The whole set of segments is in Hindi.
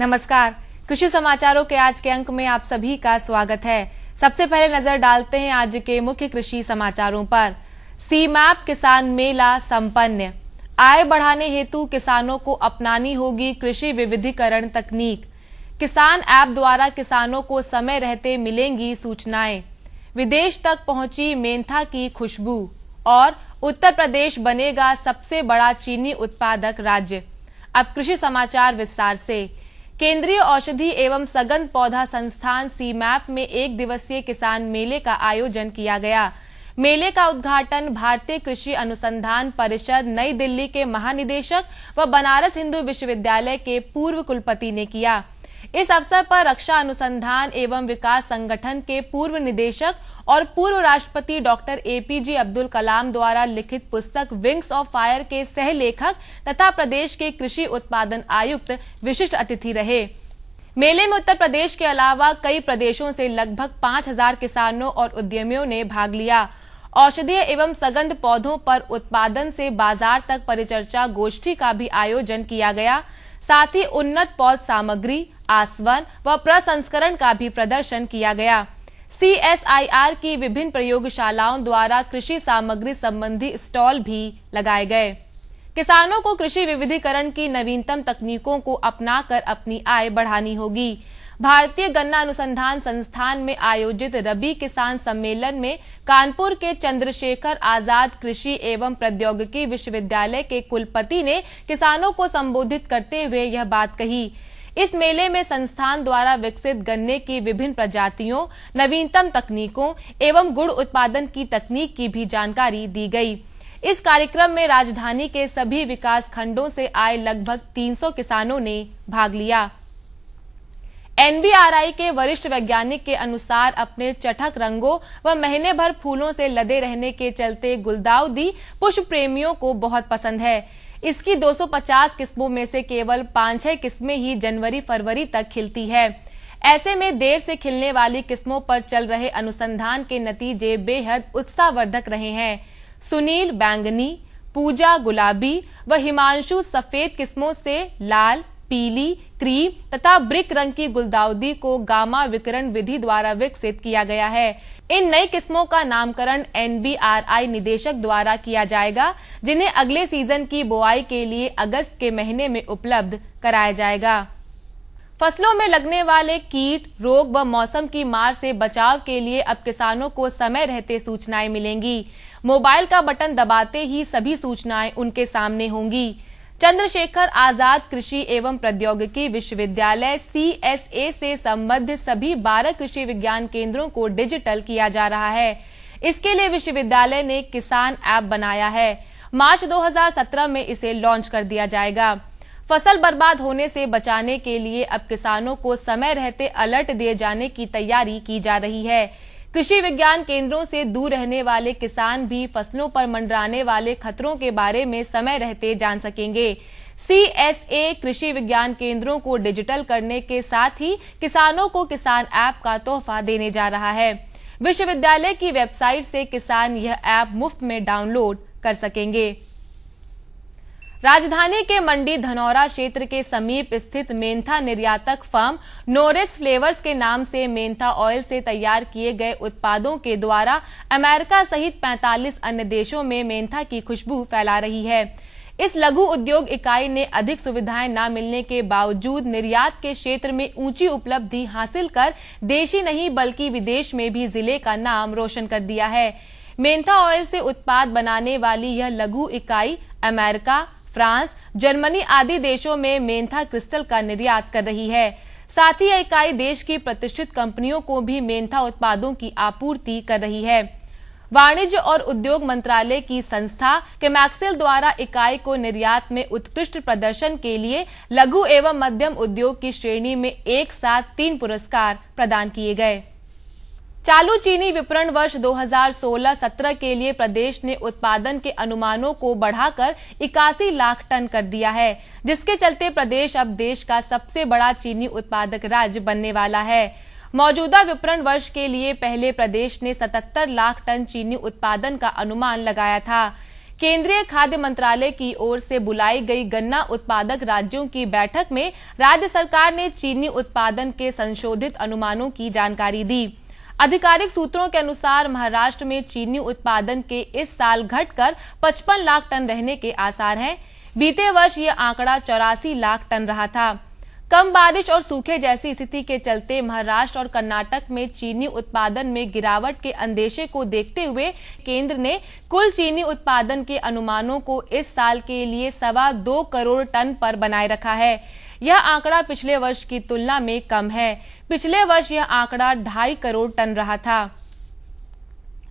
नमस्कार। कृषि समाचारों के आज के अंक में आप सभी का स्वागत है। सबसे पहले नजर डालते हैं आज के मुख्य कृषि समाचारों पर। सीमैप किसान मेला संपन्न। आय बढ़ाने हेतु किसानों को अपनानी होगी कृषि विविधीकरण तकनीक। किसान ऐप द्वारा किसानों को समय रहते मिलेंगी सूचनाएं। विदेश तक पहुंची मेंथा की खुशबू। और उत्तर प्रदेश बनेगा सबसे बड़ा चीनी उत्पादक राज्य। अब कृषि समाचार विस्तार से। केंद्रीय औषधि एवं सघन पौधा संस्थान सीमैप में 1 दिवसीय किसान मेले का आयोजन किया गया। मेले का उद्घाटन भारतीय कृषि अनुसंधान परिषद नई दिल्ली के महानिदेशक व बनारस हिंदू विश्वविद्यालय के पूर्व कुलपति ने किया। इस अवसर पर रक्षा अनुसंधान एवं विकास संगठन के पूर्व निदेशक और पूर्व राष्ट्रपति डॉक्टर एपीजे अब्दुल कलाम द्वारा लिखित पुस्तक विंग्स ऑफ फायर के सह लेखक तथा प्रदेश के कृषि उत्पादन आयुक्त विशिष्ट अतिथि रहे। मेले में उत्तर प्रदेश के अलावा कई प्रदेशों से लगभग 5000 किसानों और उद्यमियों ने भाग लिया। औषधीय एवं सगंध पौधों पर उत्पादन से बाजार तक परिचर्चा गोष्ठी का भी आयोजन किया गया। साथ ही उन्नत पौध सामग्री, आसवन व प्रसंस्करण का भी प्रदर्शन किया गया। सीएसआईआर की विभिन्न प्रयोगशालाओं द्वारा कृषि सामग्री संबंधी स्टॉल भी लगाए गए। किसानों को कृषि विविधीकरण की नवीनतम तकनीकों को अपनाकर अपनी आय बढ़ानी होगी। भारतीय गन्ना अनुसंधान संस्थान में आयोजित रबी किसान सम्मेलन में कानपुर के चंद्रशेखर आजाद कृषि एवं प्रौद्योगिकी विश्वविद्यालय के कुलपति ने किसानों को संबोधित करते हुए यह बात कही। इस मेले में संस्थान द्वारा विकसित गन्ने की विभिन्न प्रजातियों, नवीनतम तकनीकों एवं गुड़ उत्पादन की तकनीक की भी जानकारी दी गई। इस कार्यक्रम में राजधानी के सभी विकास खंडों से आए लगभग 300 किसानों ने भाग लिया। एनबीआरआई के वरिष्ठ वैज्ञानिक के अनुसार अपने चटक रंगों व महीने भर फूलों से लदे रहने के चलते गुलदाउदी पुष्प प्रेमियों को बहुत पसंद है। इसकी 250 किस्मों में से केवल 5-6 किस्में ही जनवरी-फरवरी तक खिलती है। ऐसे में देर से खिलने वाली किस्मों पर चल रहे अनुसंधान के नतीजे बेहद उत्साहवर्धक रहे हैं। सुनील बैंगनी, पूजा गुलाबी व हिमांशु सफेद किस्मों से लाल, पीली, क्रीम तथा ब्रिक रंग की गुलदाउदी को गामा विकिरण विधि द्वारा विकसित किया गया है। इन नई किस्मों का नामकरण एनबीआरआई निदेशक द्वारा किया जाएगा, जिन्हें अगले सीजन की बुआई के लिए अगस्त के महीने में उपलब्ध कराया जाएगा। फसलों में लगने वाले कीट, रोग व मौसम की मार से बचाव के लिए अब किसानों को समय रहते सूचनाएं मिलेंगी। मोबाइल का बटन दबाते ही सभी सूचनाएं उनके सामने होंगी। चंद्रशेखर आजाद कृषि एवं प्रौद्योगिकी विश्वविद्यालय सीएसए से संबद्ध सभी 12 कृषि विज्ञान केंद्रों को डिजिटल किया जा रहा है। इसके लिए विश्वविद्यालय ने किसान ऐप बनाया है। मार्च 2017 में इसे लॉन्च कर दिया जाएगा। फसल बर्बाद होने से बचाने के लिए अब किसानों को समय रहते अलर्ट दिए जाने की तैयारी की जा रही है। कृषि विज्ञान केंद्रों से दूर रहने वाले किसान भी फसलों पर मंडराने वाले खतरों के बारे में समय रहते जान सकेंगे। सीएसए कृषि विज्ञान केंद्रों को डिजिटल करने के साथ ही किसानों को किसान ऐप का तोहफा देने जा रहा है। विश्वविद्यालय की वेबसाइट से किसान यह ऐप मुफ्त में डाउनलोड कर सकेंगे। राजधानी के मंडी धनौरा क्षेत्र के समीप स्थित मेंथा निर्यातक फर्म नोरेक्स फ्लेवर्स के नाम से मेंथा ऑयल से तैयार किए गए उत्पादों के द्वारा अमेरिका सहित 45 अन्य देशों में मेंथा की खुशबू फैला रही है। इस लघु उद्योग इकाई ने अधिक सुविधाएं न मिलने के बावजूद निर्यात के क्षेत्र में ऊंची उपलब्धि हासिल कर देशी नहीं बल्कि विदेश में भी जिले का नाम रोशन कर दिया है। मेंथा ऑयल से उत्पाद बनाने वाली यह लघु इकाई अमेरिका, फ्रांस, जर्मनी आदि देशों में मेंथा क्रिस्टल का निर्यात कर रही है। साथ ही यह इकाई देश की प्रतिष्ठित कंपनियों को भी मेंथा उत्पादों की आपूर्ति कर रही है। वाणिज्य और उद्योग मंत्रालय की संस्था केमैक्सेल द्वारा इकाई को निर्यात में उत्कृष्ट प्रदर्शन के लिए लघु एवं मध्यम उद्योग की श्रेणी में एक साथ 3 पुरस्कार प्रदान किए गए। चालू चीनी विपणन वर्ष 2016-17 के लिए प्रदेश ने उत्पादन के अनुमानों को बढ़ाकर 81 लाख टन कर दिया है, जिसके चलते प्रदेश अब देश का सबसे बड़ा चीनी उत्पादक राज्य बनने वाला है। मौजूदा विपणन वर्ष के लिए पहले प्रदेश ने 77 लाख टन चीनी उत्पादन का अनुमान लगाया था। केंद्रीय खाद्य मंत्रालय की ओर से बुलाई गई गन्ना उत्पादक राज्यों की बैठक में राज्य सरकार ने चीनी उत्पादन के संशोधित अनुमानों की जानकारी दी। आधिकारिक सूत्रों के अनुसार महाराष्ट्र में चीनी उत्पादन के इस साल घटकर 55 लाख टन रहने के आसार हैं। बीते वर्ष ये आंकड़ा 84 लाख टन रहा था। कम बारिश और सूखे जैसी स्थिति के चलते महाराष्ट्र और कर्नाटक में चीनी उत्पादन में गिरावट के अंदेशे को देखते हुए केंद्र ने कुल चीनी उत्पादन के अनुमानों को इस साल के लिए 2.25 करोड़ टन पर बनाए रखा है। यह आंकड़ा पिछले वर्ष की तुलना में कम है। पिछले वर्ष यह आंकड़ा 2.5 करोड़ टन रहा था।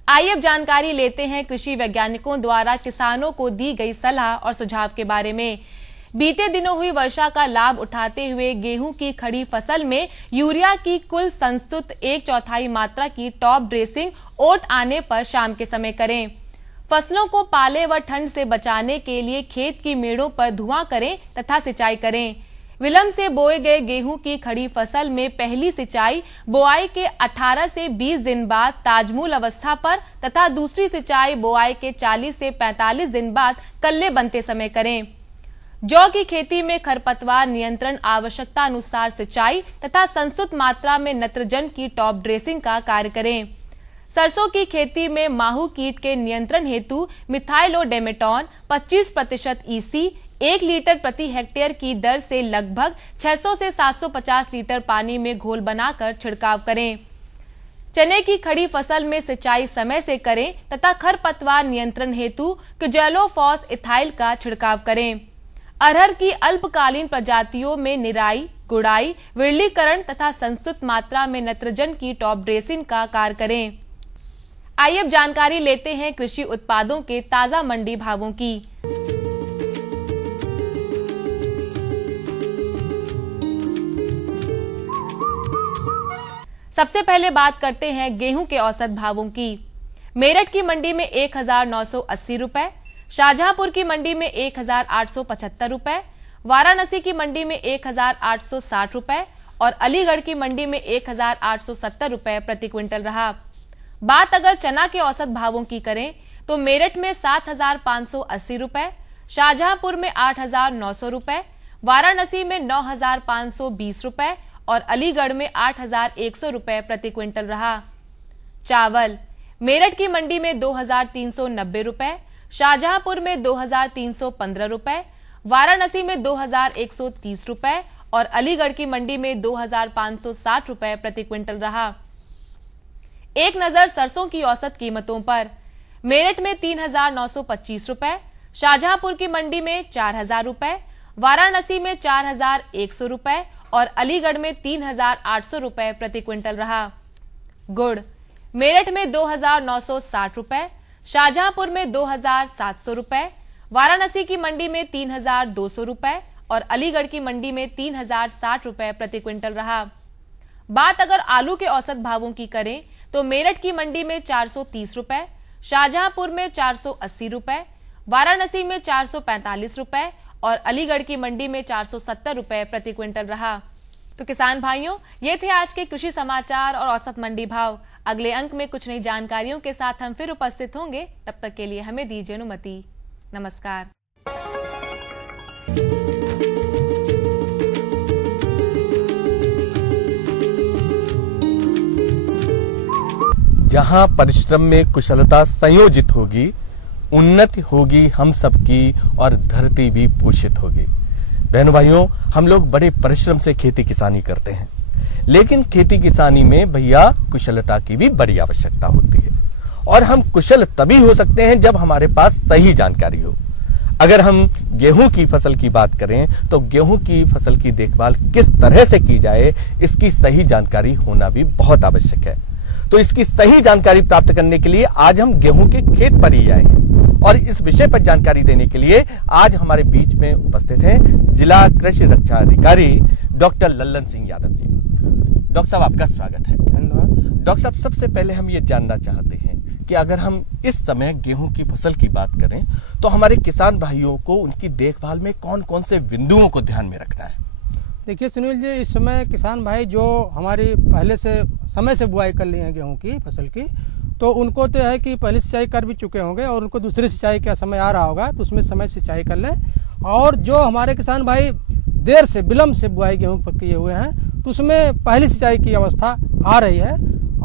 आइए अब जानकारी लेते हैं कृषि वैज्ञानिकों द्वारा किसानों को दी गई सलाह और सुझाव के बारे में। बीते दिनों हुई वर्षा का लाभ उठाते हुए गेहूं की खड़ी फसल में यूरिया की कुल संस्तुत 1/4 मात्रा की टॉप ड्रेसिंग ओट आने पर शाम के समय करें। फसलों को पाले व ठंड से बचाने के लिए खेत की मेड़ों पर धुआं करें तथा सिंचाई करें। विलंब से बोए गए गेहूं की खड़ी फसल में पहली सिंचाई बोआई के 18 से 20 दिन बाद ताजमूल अवस्था पर तथा दूसरी सिंचाई बोआई के 40 से 45 दिन बाद कल्ले बनते समय करें। जौ की खेती में खरपतवार नियंत्रण आवश्यकता अनुसार सिंचाई तथा संस्तुत मात्रा में नत्रजन की टॉप ड्रेसिंग का कार्य करें। सरसों की खेती में माहू कीट के नियंत्रण हेतु मिथाइलोडेमेटॉन 25% ईसी 1 लीटर प्रति हेक्टेयर की दर से लगभग 600 से 750 लीटर पानी में घोल बनाकर छिड़काव करें। चने की खड़ी फसल में सिंचाई समय से करें तथा खरपतवार नियंत्रण हेतु क्विजेलोफॉस इथाइल का छिड़काव करें। अरहर की अल्पकालीन प्रजातियों में निराई, गुड़ाई, विरलीकरण तथा संस्तुत मात्रा में नत्रजन की टॉप ड्रेसिंग का कार्य करें। आइए अब जानकारी लेते हैं कृषि उत्पादों के ताजा मंडी भावों की। सबसे पहले बात करते हैं गेहूं के औसत भावों की। मेरठ की मंडी में 1980 रुपए, शाहजहांपुर की मंडी में 1875 रुपए, वाराणसी की मंडी में 1860 रुपए और अलीगढ़ की मंडी में 1870 रुपए प्रति क्विंटल रहा। बात अगर चना के औसत भावों की करें तो मेरठ में 7580 रुपए, शाहजहांपुर में 8900 रुपए, वाराणसी में 9520 रुपए और अलीगढ़ में 8100 रुपए प्रति क्विंटल रहा। चावल मेरठ की मंडी में 2390 रुपए, शाहजहांपुर में 2315 रुपए, वाराणसी में 2130 रुपए और अलीगढ़ की मंडी में 2560 रुपए प्रति क्विंटल रहा। एक नजर सरसों की औसत कीमतों पर। मेरठ में 3925 रुपए, शाहजहांपुर की मंडी में 4000 रुपए, वाराणसी में 4100 रुपए और अलीगढ़ में 3800 रुपए प्रति क्विंटल रहा। गुड़ मेरठ में 2960 रुपए, शाहजहांपुर में 2700 रुपए, वाराणसी की मंडी में 3200 रुपए और अलीगढ़ की मंडी में 3060 रुपए प्रति क्विंटल रहा। बात अगर आलू के औसत भावों की करें तो मेरठ की मंडी में 430 रुपए, शाहजहांपुर में 480 रुपए, वाराणसी में 445 रुपए और अलीगढ़ की मंडी में 470 रुपए प्रति क्विंटल रहा। तो किसान भाइयों, ये थे आज के कृषि समाचार और औसत मंडी भाव। अगले अंक में कुछ नई जानकारियों के साथ हम फिर उपस्थित होंगे। तब तक के लिए हमें दीजिए अनुमति। नमस्कार। जहां परिश्रम में कुशलता संयोजित होगी, उन्नति होगी हम सबकी और धरती भी पोषित होगी। बहनों भाइयों, हम लोग बड़े परिश्रम से खेती किसानी करते हैं, लेकिन खेती किसानी में भैया कुशलता की भी बड़ी आवश्यकता होती है और हम कुशल तभी हो सकते हैं जब हमारे पास सही जानकारी हो। अगर हम गेहूं की फसल की बात करें तो गेहूं की फसल की देखभाल किस तरह से की जाए, इसकी सही जानकारी होना भी बहुत आवश्यक है। तो इसकी सही जानकारी प्राप्त करने के लिए आज हम गेहूं के खेत पर ही आए हैं और इस विषय पर जानकारी देने के लिए आज हमारे बीच में उपस्थित हैं जिला कृषि रक्षा अधिकारी डॉक्टर लल्लन सिंह यादव जी। डॉक्टर साहब, आपका स्वागत है। धन्यवाद। डॉक्टर साहब, सबसे पहले हम ये जानना चाहते हैं कि अगर हम इस समय गेहूं की फसल की बात करें तो हमारे किसान भाइयों को उनकी देखभाल में कौन कौन से बिंदुओं को ध्यान में रखना है? देखिए सुनील जी, इस समय किसान भाई जो हमारी पहले से समय से बुआई कर ली है गेहूं की फसल की, तो उनको तो है कि पहली सिंचाई कर भी चुके होंगे और उनको दूसरी सिंचाई का समय आ रहा होगा, तो उसमें समय सिंचाई कर लें। और जो हमारे किसान भाई देर से विलम्ब से बुआई गेहूँ किए हुए हैं, तो उसमें पहली सिंचाई की अवस्था आ रही है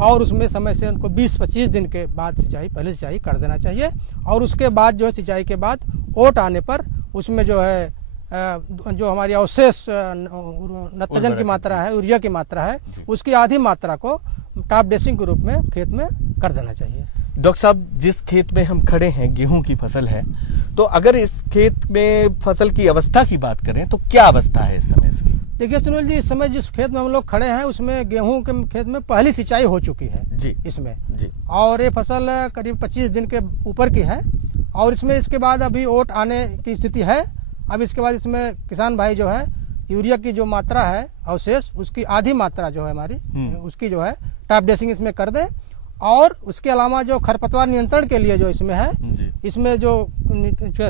और उसमें समय से उनको 20-25 दिन के बाद पहले सिंचाई कर देना चाहिए। और उसके बाद जो है सिंचाई के बाद ओट आने पर उसमें जो है जो हमारी अवशेष नत्रजन की मात्रा है, यूरिया की मात्रा है, उसकी आधी मात्रा को टॉप ड्रेसिंग के रूप में खेत में कर देना चाहिए। डॉक्टर साहब, जिस खेत में हम खड़े हैं गेहूं की फसल है, तो अगर इस खेत में फसल की अवस्था की बात करें तो क्या अवस्था है इस समय इसकी? देखिए सुनील जी, इस समय जिस खेत में हम लोग खड़े हैं उसमें गेहूं के खेत में पहली सिंचाई हो चुकी है जी इसमें जी। और ये फसल करीब 25 दिन के ऊपर की है और इसमें इसके बाद अभी ओट आने की स्थिति है। अब इसके बाद इसमें किसान भाई जो है यूरिया की जो मात्रा है अवशेष, उसकी आधी मात्रा जो है हमारी उसकी जो है टॉप ड्रेसिंग इसमें कर दे। और उसके अलावा जो खरपतवार नियंत्रण के लिए जो इसमें है, इसमें जो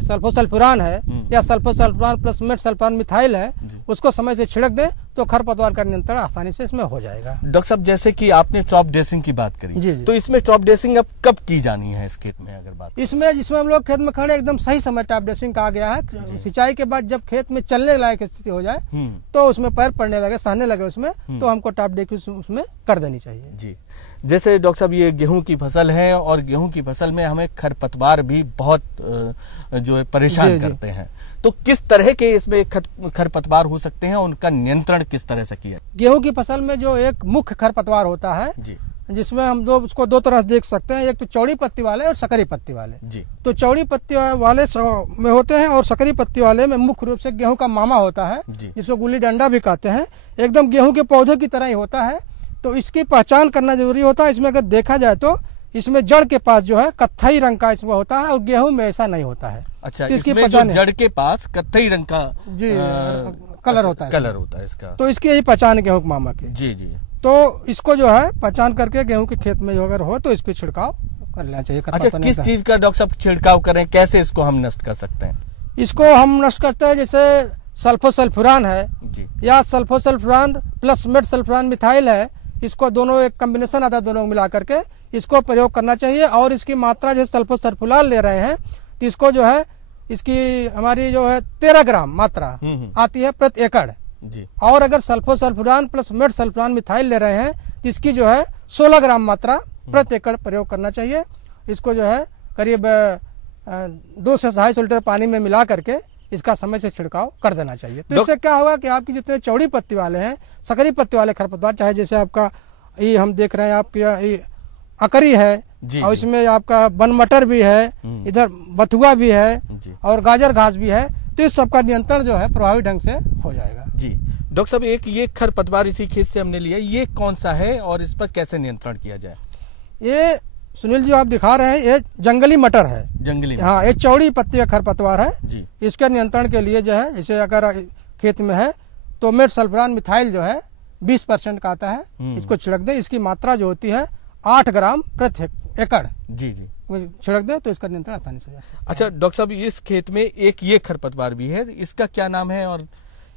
सल्फोसल्फुरान है या सल्फोसल्फुरान प्लस मेटसल्फान मिथाइल है, उसको समय से छिड़क दें तो खरपतवार का नियंत्रण आसानी से इसमें हो जाएगा। डॉक्टर साहब, जैसे कि आपने टॉप ड्रेसिंग की बात करी, जी। तो इसमें टॉप ड्रेसिंग अब कब की जानी है इस खेत में? अगर बात इसमें जिसमें हम लोग खेत में खड़े एकदम सही समय टॉप ड्रेसिंग का आ गया है। सिंचाई के बाद जब खेत में चलने लायक स्थिति हो जाए तो उसमें पैर पड़ने लगे, सहने लगे उसमें, तो हमको टॉप ड्रेसिंग उसमें कर देनी चाहिए जी। जैसे डॉक्टर साहब, ये गेहूं की फसल है और गेहूं की फसल में हमें खरपतवार भी बहुत जो है परेशान करते हैं, तो किस तरह के इसमें खरपतवार हो सकते हैं, उनका नियंत्रण किस तरह से किया? गेहूं की फसल में जो एक मुख्य खरपतवार होता है जी, जिसमें हम लोग उसको दो तरह से देख सकते हैं, एक तो चौड़ी पत्ती वाले और सकरी पत्ती वाले जी। तो चौड़ी पत्ती वाले में होते हैं और सकरी पत्ती वाले में मुख्य रूप से गेहूं का मामा होता है, जिसको गुल्ली डंडा भी कहते हैं, एकदम गेहूं के पौधे की तरह ही होता है। तो इसकी पहचान करना जरूरी होता है। इसमें अगर देखा जाए तो इसमें जड़ के पास जो है कत्थई रंग का इसमें होता है और गेहूं में ऐसा नहीं होता है। अच्छा, तो इसकी इसमें जो जड़ के पास कत्थई रंग का जी कलर होता है, कलर होता है इसका, तो इसकी यही पहचान है गेहूं के मामा की। जी जी। तो इसको जो है पहचान करके गेहूं के खेत में अगर हो तो इसको छिड़काव कर लेना चाहिए। अच्छा, किस चीज का डॉक्टर साहब छिड़काव करें, कैसे इसको हम नष्ट कर सकते हैं? इसको हम नष्ट करते हैं जैसे सल्फोसल्फुरान है जी, या सल्फोसल्फुरान प्लस मेटसल्फान मिथाइल है, इसको दोनों एक कॉम्बिनेशन आता है, दोनों को मिला करके इसको प्रयोग करना चाहिए। और इसकी मात्रा जैसे सल्फोसल्फुरान ले रहे हैं तो इसको जो है इसकी हमारी जो है 13 ग्राम मात्रा आती है प्रति एकड़ जी। और अगर सल्फोसल्फुरान प्लस मेटसल्फान मिथाइल ले रहे हैं तो इसकी जो है 16 ग्राम मात्रा प्रति एकड़ प्रयोग करना चाहिए। इसको जो है करीब 2 से 2.5 लीटर पानी में मिला करके इसका समय से छिड़काव कर देना चाहिए। तो इससे क्या होगा कि आपकी जितने चौड़ी पत्ती वाले हैं, सकरी पत्ती वाले खरपतवार, चाहे जैसे आपका ये हम देख रहे हैं आपकी ये अकरी है और इसमें आपका वन मटर भी है, इधर बथुआ भी है और गाजर घास भी है, तो इस सबका नियंत्रण जो है प्रभावी ढंग से हो जाएगा जी। डॉक्टर साहब, एक ये खरपतवार इसी खेत से हमने लिया, ये कौन सा है और इस पर कैसे नियंत्रण किया जाए? ये सुनील जी आप दिखा रहे हैं, ये जंगली मटर है। जंगली, हाँ, ये चौड़ी पत्ती का खरपतवार है जी। इसके नियंत्रण के लिए जो है, जैसे अगर खेत में है तो मेटसल्फान मिथाइल जो है 20% का आता है, इसको छिड़क दे। इसकी मात्रा जो होती है 8 ग्राम प्रति एकड़ जी जी छिड़क दे तो इसका नियंत्रण आसानी से हो जाता है। अच्छा डॉक्टर साहब, इस खेत में एक ये खरपतवार भी है, इसका क्या नाम है और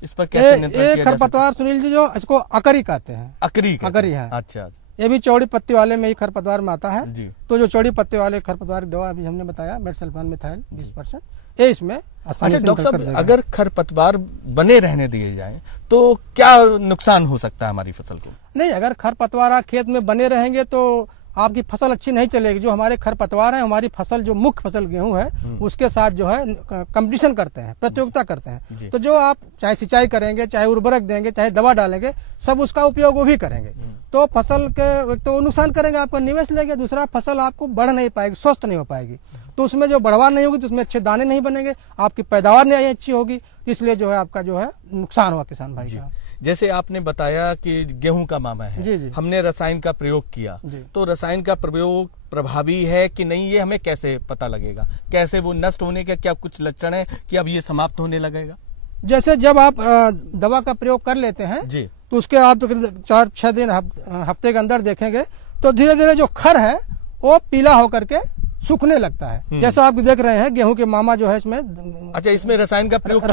इस पर कैसे नियंत्रण किया जा सकता है? खरपतवार सुनील जी जो इसको अकरी कहते हैं। अकरी है। अच्छा, ये भी चौड़ी पत्ती वाले में ही खरपतवार में आता है जी। तो जो चौड़ी पत्ती वाले खरपतवार की दवा अभी हमने बताया मेटसल्फान मिथाइल 20%, ये इसमें आसानी से डॉक्टर साहब, अगर खरपतवार बने रहने दिए जाएं तो क्या नुकसान हो सकता है हमारी फसल को? नहीं, अगर खरपतवार खेत में बने रहेंगे तो आपकी फसल अच्छी नहीं चलेगी। जो हमारे खरपतवार है हमारी फसल जो मुख्य फसल गेहूं है उसके साथ जो है कंपटीशन करते हैं, प्रतियोगिता करते हैं। तो जो आप चाहे सिंचाई करेंगे, चाहे उर्वरक देंगे, चाहे दवा डालेंगे, सब उसका उपयोग वो भी करेंगे। तो फसल के तो नुकसान करेंगे, आपका निवेश लेंगे, दूसरा फसल आपको बढ़ नहीं पाएगी, स्वस्थ नहीं हो पाएगी। तो उसमें जो बढ़वार नहीं होगी तो उसमें अच्छे दाने नहीं बनेंगे, आपकी पैदावार नहीं अच्छी होगी, इसलिए जो है आपका जो है नुकसान हुआ किसान भाई का। जैसे आपने बताया कि गेहूं का मामा है, जी। हमने रसायन का प्रयोग किया, तो रसायन का प्रयोग प्रभावी है कि नहीं, ये हमें कैसे पता लगेगा? कैसे वो नष्ट होने के क्या कुछ लक्षण है कि अब ये समाप्त होने लगेगा? जैसे जब आप दवा का प्रयोग कर लेते हैं जी, तो उसके आप 4-6 दिन हफ्ते के अंदर देखेंगे तो धीरे धीरे जो खर है वो पीला होकर के सूखने लगता है। जैसा आप देख रहे हैं गेहूं के मामा जो है इसमें, अच्छा, इसमें रसायन का प्रयोग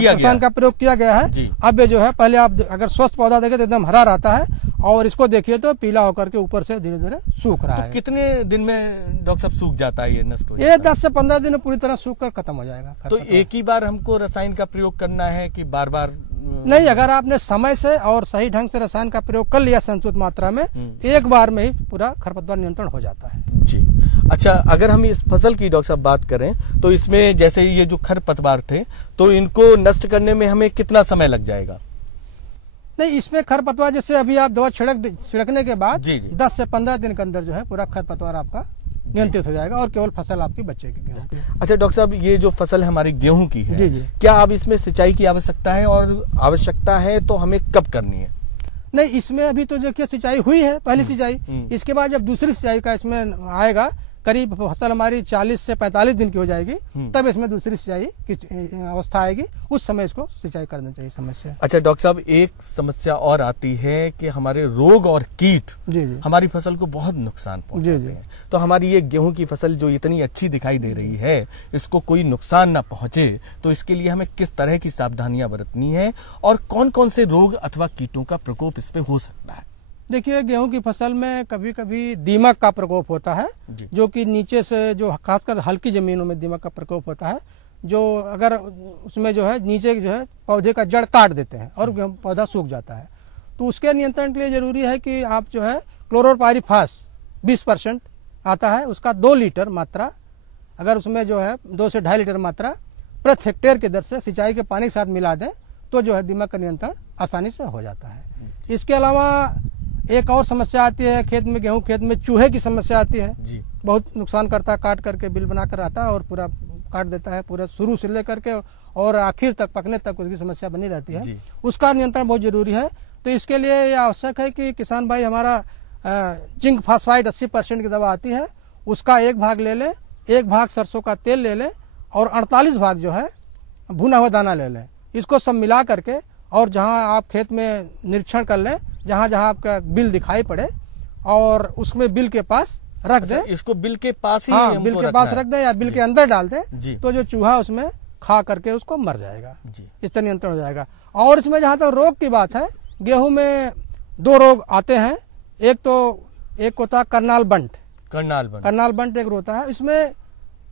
किया गया है। अब ये जो है पहले आप अगर स्वस्थ पौधा देखें तो एकदम हरा रहता है और इसको देखिए तो पीला होकर के ऊपर से धीरे धीरे सूख रहा है। कितने दिन में डॉक्टर साहब सूख जाता है, ये नष्ट हो जाता ये है? 10 से 15 दिन में पूरी तरह सूख कर खत्म हो जाएगा। तो एक ही बार हमको रसायन का प्रयोग करना है कि बार बार? नहीं, अगर आपने समय से और सही ढंग से रसायन का प्रयोग कर लिया संतुलित मात्रा में, एक बार में ही पूरा खरपतवार नियंत्रण हो जाता है। जी। अच्छा, अगर हम इस फसल की डॉक्टर साहब बात करें तो इसमें जैसे ये जो खरपतवार थे तो इनको नष्ट करने में हमें कितना समय लग जाएगा? नहीं, इसमें खरपतवार जैसे अभी आप दवा छिड़कने के बाद जी। 10 से 15 दिन के अंदर जो है पूरा खरपतवार आपका नियंत्रित हो जाएगा और केवल फसल आपकी बचेगी गेहूं की। अच्छा डॉक्टर साहब, ये जो फसल हमारी गेहूं की है, जी। क्या अब इसमें सिंचाई की आवश्यकता है, और आवश्यकता है तो हमें कब करनी है? नहीं, इसमें अभी तो देखिए सिंचाई हुई है, पहली सिंचाई। इसके बाद जब दूसरी सिंचाई का इसमें आएगा, करीब फसल हमारी 40 से 45 दिन की हो जाएगी, तब इसमें दूसरी सिंचाई की अवस्था आएगी, उस समय इसको सिंचाई करना चाहिए समय से। अच्छा डॉक्टर साहब, एक समस्या और आती है कि हमारे रोग और कीट जी हमारी फसल को बहुत नुकसान पहुंचाते हैं। तो हमारी ये गेहूं की फसल जो इतनी अच्छी दिखाई दे रही है, इसको कोई नुकसान ना पहुंचे तो इसके लिए हमें किस तरह की सावधानियां बरतनी है, और कौन कौन से रोग अथवा कीटों का प्रकोप इस पे हो सकता है? देखिए, गेहूं की फसल में कभी कभी दीमक का प्रकोप होता है, जो कि नीचे से, जो खासकर हल्की जमीनों में दीमक का प्रकोप होता है, जो अगर उसमें जो है नीचे जो है पौधे का जड़ काट देते हैं और पौधा सूख जाता है। तो उसके नियंत्रण के लिए जरूरी है कि आप जो है क्लोरोपाइरीफास 20% आता है, उसका 2 लीटर मात्रा, अगर उसमें जो है 2 से 2.5 लीटर मात्रा प्रति हेक्टेयर की दर से सिंचाई के पानी के साथ मिला दें तो जो है दीमक का नियंत्रण आसानी से हो जाता है। इसके अलावा एक और समस्या आती है खेत में, गेहूं खेत में चूहे की समस्या आती है जी। बहुत नुकसान करता है, काट करके बिल बनाकर आता है और पूरा काट देता है, पूरा शुरू से लेकर के और आखिर तक पकने तक उसकी समस्या बनी रहती है। उसका नियंत्रण बहुत जरूरी है। तो इसके लिए ये आवश्यक है कि किसान भाई हमारा जिंक फास्फाइड 80% की दवा आती है, उसका 1 भाग ले ले, 1 भाग सरसों का तेल ले ले और 48 भाग जो है भुना हुआ दाना ले लें। इसको सब मिला करके और जहां आप खेत में निरीक्षण कर लें, जहां जहां आपका बिल दिखाई पड़े और उसमें बिल के पास रख दें। इसको बिल के पास ही? हाँ, बिल के पास रख दें या बिल के अंदर डाल दें, तो जो चूहा उसमें खा करके उसको मर जाएगा। इस तरह नियंत्रण हो जाएगा। और इसमें जहां तक रोग की बात है, गेहूं में 2 रोग आते हैं। एक होता है करनाल बंट एक होता है। इसमें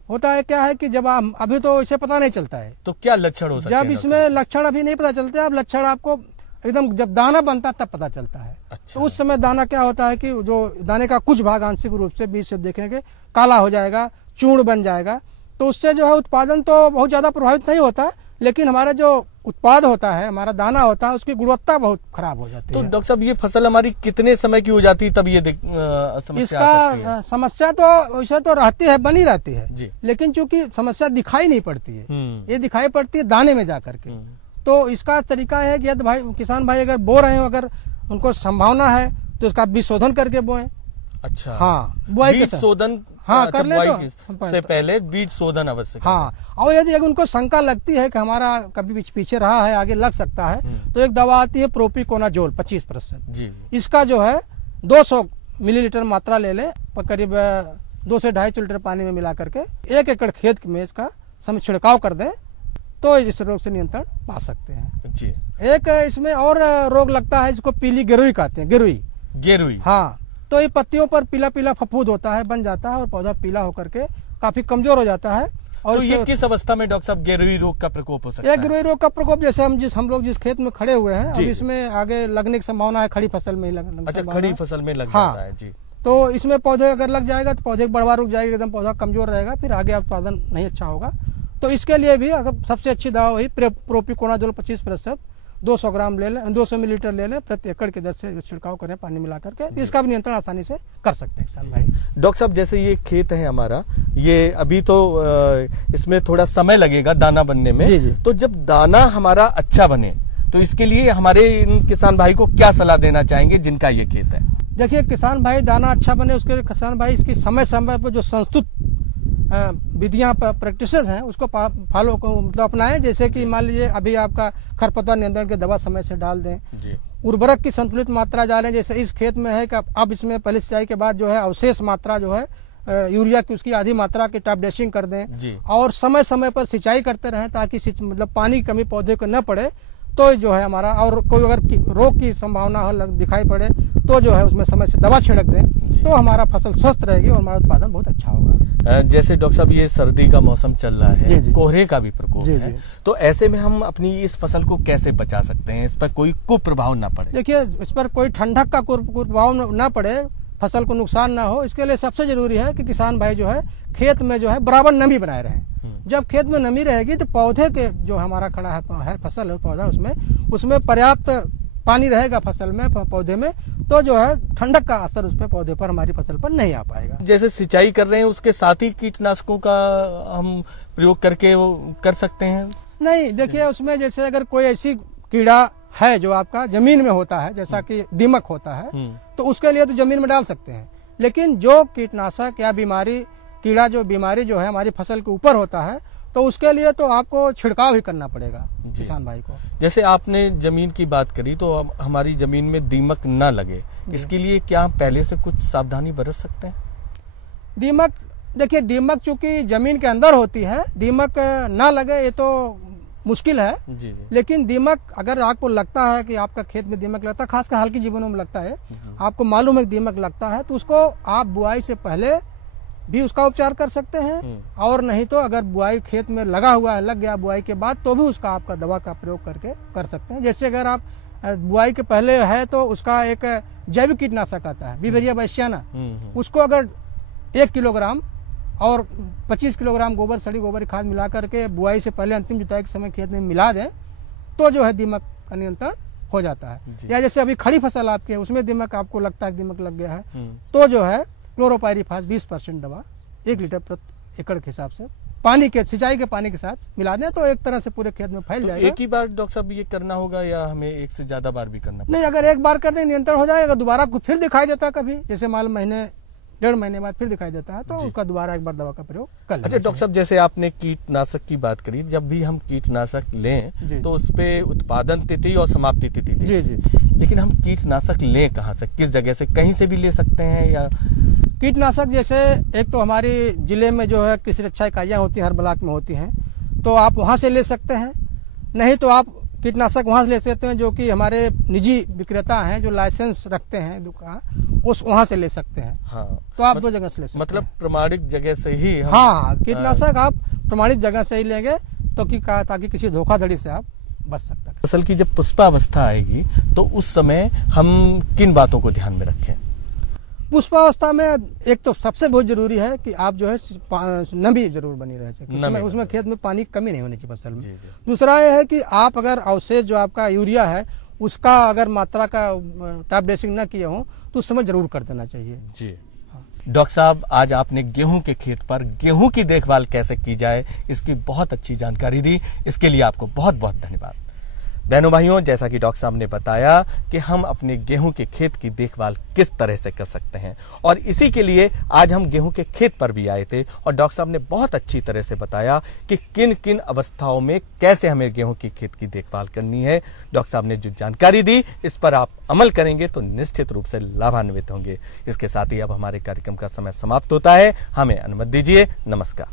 होता है क्या है कि जब आप अभी तो इसे पता नहीं चलता है, तो क्या लक्षण हो सकते हैं? जब इसमें लक्षण अभी नहीं पता चलते, अब लक्षण आपको एकदम जब दाना बनता तब पता चलता है। अच्छा। तो उस समय दाना क्या होता है कि जो दाने का कुछ भाग आंशिक रूप से बीज से देखेंगे काला हो जाएगा, चूर्ण बन जाएगा। तो उससे जो है उत्पादन तो बहुत ज्यादा प्रभावित नहीं होता, लेकिन हमारा जो उत्पाद होता है, हमारा दाना होता है, उसकी गुणवत्ता बहुत खराब हो जाती है। तो डॉक्टर साहब, ये फसल हमारी कितने समय की हो जाती है तब ये समस्या इसका समस्या तो वैसे तो रहती है, बनी रहती है, लेकिन चूंकि समस्या दिखाई नहीं पड़ती है, ये दिखाई पड़ती है दाने में जाकर के। तो इसका तरीका है कि यदि भाई किसान भाई अगर बो रहे हो, अगर उनको संभावना है तो इसका बीज शोधन करके बोएं। अच्छा, हाँ, बुआई के शोधन कर ले तो से पहले बीज शोधन अवश्य। हाँ, और यदि उनको शंका लगती है कि हमारा कभी पीछे रहा है, आगे लग सकता है, तो एक दवा आती है प्रोपिकोनाजोल 25%। इसका जो है 200 मिलीलीटर मात्रा ले ले, करीब 2 से 2.5 लीटर पानी में मिला करके 1 एकड़ खेत में इसका छिड़काव कर दें तो इस रोग से नियंत्रण पा सकते हैं जी। एक इसमें और रोग लगता है जिसको पीली गेरुई कहते हैं। गेरुई हाँ, तो ये पत्तियों पर पीला पीला फफूंद होता है, बन जाता है और पौधा पीला होकर के काफी कमजोर हो जाता है। और तो ये किस अवस्था में डॉक्टर साहब गेरुई रोग का प्रकोप हो सकता है? गेरुई रोग का प्रकोप जैसे हम लोग जिस खेत में खड़े हुए हैं, अब इसमें आगे लगने की संभावना है, खड़ी फसल में ही लगने। अच्छा, खड़ी फसल में लग जाता है जी। तो इसमें पौधे अगर लग जाएगा तो पौधे की बढ़वा रुक जाएगी, एकदम पौधा कमजोर रहेगा, फिर आगे उत्पादन नहीं अच्छा होगा। तो इसके लिए भी अगर सबसे अच्छी दवा वही प्रोपिकोनाजोल 25% 200 ग्राम ले लें, 200 मिलीलीटर ले लें, प्रति एकड़ की दर से छिड़काव करें पानी मिला करके, तो इसका भी नियंत्रण आसानी से कर सकते हैं किसान भाई। डॉक्टर साहब, जैसे ये खेत है हमारा, ये अभी तो इसमें थोड़ा समय लगेगा दाना बनने में। जी। तो जब दाना हमारा अच्छा बने तो इसके लिए हमारे इन किसान भाई को क्या सलाह देना चाहेंगे जिनका ये खेत है? देखिए, किसान भाई दाना अच्छा बने उसके लिए किसान भाई इसकी समय समय पर जो संस्तुत विधियां प्रैक्टिसेस हैं उसको फॉलो मतलब अपनाएं। जैसे कि मान लीजिए अभी आपका खरपतवार नियंत्रण की दवा समय से डाल दें, उर्वरक की संतुलित मात्रा डालें। जैसे इस खेत में है कि अब इसमें पहली सिंचाई के बाद जो है अवशेष मात्रा जो है यूरिया की उसकी आधी मात्रा की टॉप ड्रेसिंग कर दें और समय समय पर सिंचाई करते रहें ताकि मतलब पानी की कमी पौधे को न पड़े। तो जो है हमारा, और कोई अगर रोग की संभावना दिखाई पड़े तो जो है उसमें समय से दवा छिड़क दें तो हमारा फसल स्वस्थ रहेगी और हमारा उत्पादन बहुत अच्छा होगा। जैसे डॉक्टर साहब ये सर्दी का मौसम चल रहा है, कोहरे का भी प्रकोप है, तो ऐसे में हम अपनी इस फसल को कैसे बचा सकते हैं, इस पर कोई कुप्रभाव ना पड़े? देखिए, इस पर कोई ठंडक का कुप्रभाव ना पड़े, फसल को नुकसान ना हो, इसके लिए सबसे जरूरी है कि किसान भाई जो है खेत में जो है बराबर नमी बनाए रहे। जब खेत में नमी रहेगी तो पौधे के जो हमारा खड़ा है फसल है पौधा, उसमें पर्याप्त पानी रहेगा फसल में, पौधे में, तो जो है ठंडक का असर उस पे पौधे पर, हमारी फसल पर नहीं आ पाएगा। जैसे सिंचाई कर रहे हैं उसके साथ ही कीटनाशकों का हम प्रयोग करके वो कर सकते हैं? नहीं, देखिए उसमें जैसे अगर कोई ऐसी कीड़ा है जो आपका जमीन में होता है, जैसा कि दीमक होता है, तो उसके लिए तो जमीन में डाल सकते हैं। लेकिन जो कीटनाशक या कीड़ा जो बीमारी जो है हमारी फसल के ऊपर होता है, तो उसके लिए तो आपको छिड़काव ही करना पड़ेगा किसान भाई को। जैसे आपने जमीन की बात करी, तो हमारी जमीन में दीमक न लगे, इसके लिए क्या हम पहले से कुछ सावधानी बरत सकते हैं? देखिए दीमक चूंकि जमीन के अंदर होती है, दीमक ना लगे ये तो मुश्किल है। जी। लेकिन दीमक अगर आपको लगता है कि आपका खेत में दीमक लगता है, खासकर हल्की जीवनों में लगता है, आपको मालूम है कि दीमक लगता है, तो उसको आप बुआई से पहले भी उसका उपचार कर सकते हैं, और नहीं तो अगर बुआई खेत में लगा हुआ है, लग गया बुआई के बाद, तो भी उसका आपका दवा का प्रयोग करके कर सकते हैं। जैसे अगर आप बुआई के पहले है तो उसका एक जैविक कीटनाशक आता है बिवेरिया बैसियाना, उसको अगर 1 किलोग्राम और 25 किलोग्राम सड़ी गोबर खाद मिला करके बुआई से पहले अंतिम जुताई के समय खेत में मिला दें तो जो है दीमक का नियंत्रण हो जाता है। या जैसे अभी खड़ी फसल आपके उसमें दीमक आपको लगता है दीमक लग गया है, तो जो है क्लोरोपाइरीफास 20% दवा 1 लीटर प्रति एकड़ के हिसाब से पानी के सिंचाई के पानी के साथ मिला दें तो एक तरह से पूरे खेत में फैल जाएगा। एक ही बार डॉक्टर साहब ये करना होगा या हमें एक से ज्यादा बार भी करना? नहीं, अगर एक बार कर दें नियंत्रण हो जाएगा। दोबारा फिर दिखाई देता है कभी, जैसे मान महीने 1.5 महीने बाद फिर दिखाई देता है, तो उसका दोबारा एक बार दवा का प्रयोग कर लें। अच्छा डॉक्टर साहब, जैसे आपने कीटनाशक की बात करी, जब भी हम कीटनाशक लें तो उस पे उत्पादन तिथि और समाप्ति तिथि दें। जी। लेकिन हम कीटनाशक लें कहाँ से, किस जगह से, कहीं से भी ले सकते हैं या? कीटनाशक जैसे एक तो हमारी जिले में जो है कृषि रक्षा इकाइयाँ होती हैं, हर ब्लॉक में होती हैं, तो आप वहाँ से ले सकते हैं। नहीं तो आप कीटनाशक वहाँ से ले सकते हैं जो कि हमारे निजी विक्रेता हैं जो लाइसेंस रखते हैं दुकान, वहाँ से ले सकते हैं। हाँ, तो आप 2 जगह से ले सकते हैं। मतलब प्रमाणित जगह से ही हाँ, कीटनाशक आप प्रमाणित जगह से ही लेंगे तो ताकि किसी धोखाधड़ी से आप बच सकते हैं। फसल की जब पुष्पावस्था आएगी तो उस समय हम किन बातों को ध्यान में रखें? पुष्पावस्था में एक तो सबसे बहुत जरूरी है कि आप जो है नमी जरूर बनी रहे चाहिए, उसमें खेत में पानी की कमी नहीं होनी चाहिए फसल में। दूसरा ये है कि आप अगर अवशेष जो आपका यूरिया है उसका अगर मात्रा का टॉप ड्रेसिंग न किए हो तो उस समय जरूर कर देना चाहिए। जी। डॉक्टर साहब, आज आपने गेहूं के खेत पर गेहूं की देखभाल कैसे की जाए इसकी बहुत अच्छी जानकारी दी, इसके लिए आपको बहुत बहुत धन्यवाद। बहनों भाइयों, जैसा कि डॉक्टर साहब ने बताया कि हम अपने गेहूं के खेत की देखभाल किस तरह से कर सकते हैं, और इसी के लिए आज हम गेहूं के खेत पर भी आए थे और डॉक्टर साहब ने बहुत अच्छी तरह से बताया कि किन किन अवस्थाओं में कैसे हमें गेहूं की खेत की देखभाल करनी है। डॉक्टर साहब ने जो जानकारी दी इस पर आप अमल करेंगे तो निश्चित रूप से लाभान्वित होंगे। इसके साथ ही अब हमारे कार्यक्रम का समय समाप्त होता है, हमें अनुमति दीजिए। नमस्कार।